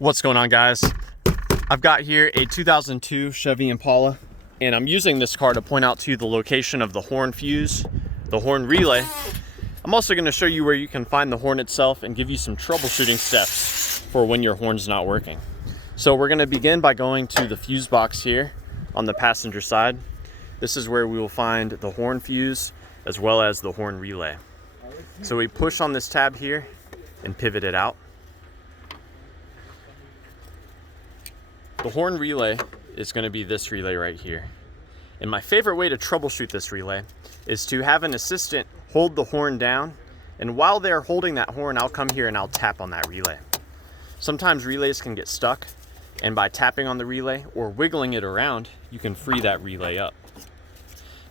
What's going on, guys? I've got here a 2002 Chevy Impala, and I'm using this car to point out to you the location of the horn fuse, the horn relay. I'm also going to show you where you can find the horn itself and give you some troubleshooting steps for when your horn's not working. So we're going to begin by going to the fuse box here on the passenger side. This is where we will find the horn fuse as well as the horn relay. So we push on this tab here and pivot it out. The horn relay is going to be this relay right here. And my favorite way to troubleshoot this relay is to have an assistant hold the horn down, and while they're holding that horn, I'll come here and I'll tap on that relay. Sometimes relays can get stuck, and by tapping on the relay or wiggling it around, you can free that relay up.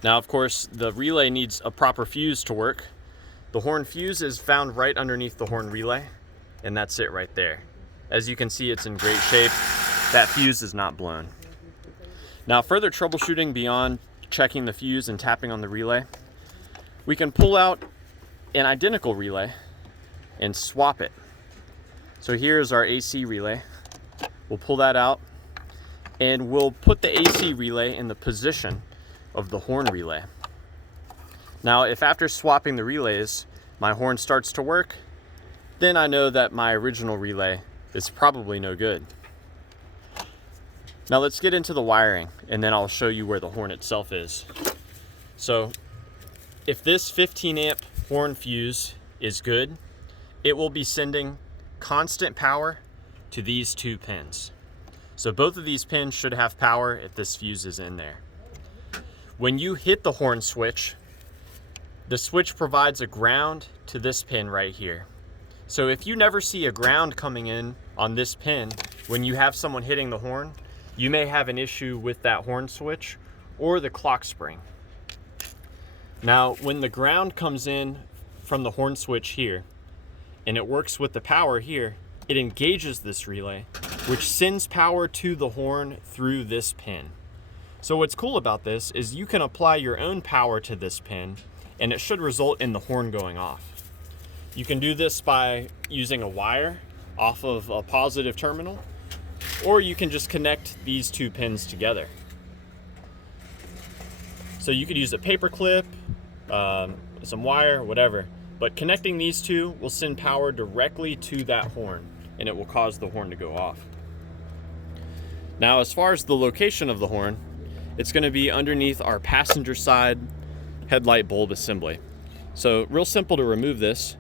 Now, of course, the relay needs a proper fuse to work. The horn fuse is found right underneath the horn relay, and that's it right there. As you can see, it's in great shape. That fuse is not blown. Now, further troubleshooting beyond checking the fuse and tapping on the relay, we can pull out an identical relay and swap it. So here's our AC relay. We'll pull that out and we'll put the AC relay in the position of the horn relay. Now, if after swapping the relays, my horn starts to work, then I know that my original relay is probably no good. Now let's get into the wiring, and then I'll show you where the horn itself is. So if this 15 amp horn fuse is good, it will be sending constant power to these two pins. So both of these pins should have power if this fuse is in there. When you hit the horn switch, the switch provides a ground to this pin right here. So if you never see a ground coming in on this pin when you have someone hitting the horn, you may have an issue with that horn switch or the clock spring. Now, when the ground comes in from the horn switch here, and it works with the power here, it engages this relay, which sends power to the horn through this pin. So what's cool about this is you can apply your own power to this pin, and it should result in the horn going off. You can do this by using a wire off of a positive terminal, or you can just connect these two pins together. So you could use a paper clip, some wire, whatever, but connecting these two will send power directly to that horn, and it will cause the horn to go off. Now, as far as the location of the horn, it's going to be underneath our passenger side headlight bulb assembly. So real simple to remove this.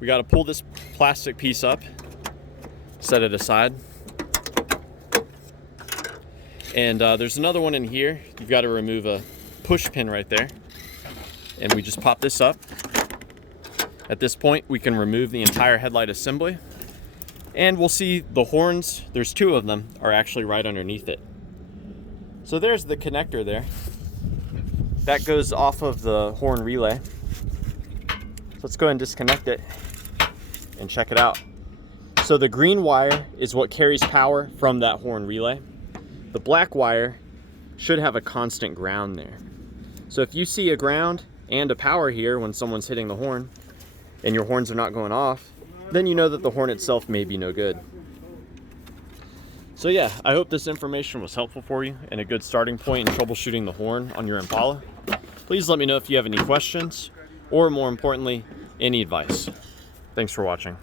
We got to pull this plastic piece up, set it aside. And there's another one in here. You've got to remove a push pin right there. And we just pop this up. At this point, we can remove the entire headlight assembly. And we'll see the horns, there's two of them, are actually right underneath it. So there's the connector there. That goes off of the horn relay. So let's go ahead and disconnect it and check it out. So the green wire is what carries power from that horn relay. The black wire should have a constant ground there. So if you see a ground and a power here when someone's hitting the horn and your horns are not going off, then you know that the horn itself may be no good. So yeah, I hope this information was helpful for you and a good starting point in troubleshooting the horn on your Impala. Please let me know if you have any questions or, more importantly, any advice. Thanks for watching.